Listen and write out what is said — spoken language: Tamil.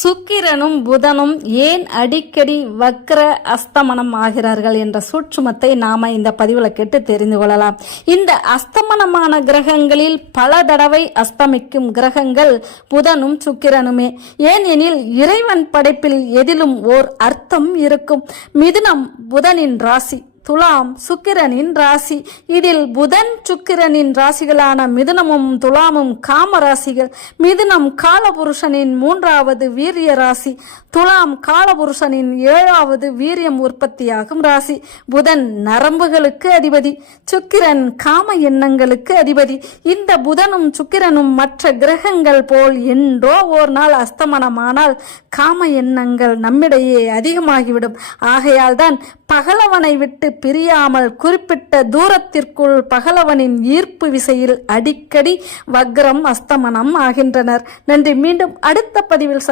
சுக்கிரனும் புதனும் ஏன் அடிக்கடி வக்ர அஸ்தமனம் ஆகிறார்கள் என்ற சூட்சுமத்தை நாம இந்த பதிவுல கேட்டு தெரிந்து கொள்ளலாம். இந்த அஸ்தமனமான கிரகங்களில் பல தடவை அஸ்தமிக்கும் கிரகங்கள் புதனும் சுக்கிரனுமே. ஏன் எனில் இறைவன் படைப்பில் எதிலும் ஓர் அர்த்தம் இருக்கும். மிதுனம் புதனின் ராசி, துலாம் சுக்கிரனின் ராசி. இதில் புதன் சுக்கிரனின் ராசிகளான மிதுனமும் துலாமும் காம ராசிகள். மிதுனம் காலபுருஷனின் 3வது வீரிய ராசி, துலாம் காலபுருஷனின் 7வது வீரியம் உற்பத்தியாகும் ராசி. புதன் நரம்புகளுக்கு அதிபதி, சுக்கிரன் காம எண்ணங்களுக்கு அதிபதி. இந்த புதனும் சுக்கிரனும் மற்ற கிரகங்கள் போல் என்றோ ஓர் நாள் அஸ்தமனமானால் காம எண்ணங்கள் நம்மிடையே அதிகமாகிவிடும். ஆகையால் தான் பகலவனை விட்டு பிரியாமல் குறிப்பிட்ட தூரத்திற்குள் பகலவனின் ஈர்ப்பு விசையில் அடிக்கடி வக்ரம் அஸ்தமனம் ஆகின்றனர். நன்றி. மீண்டும் அடுத்த பதிவில்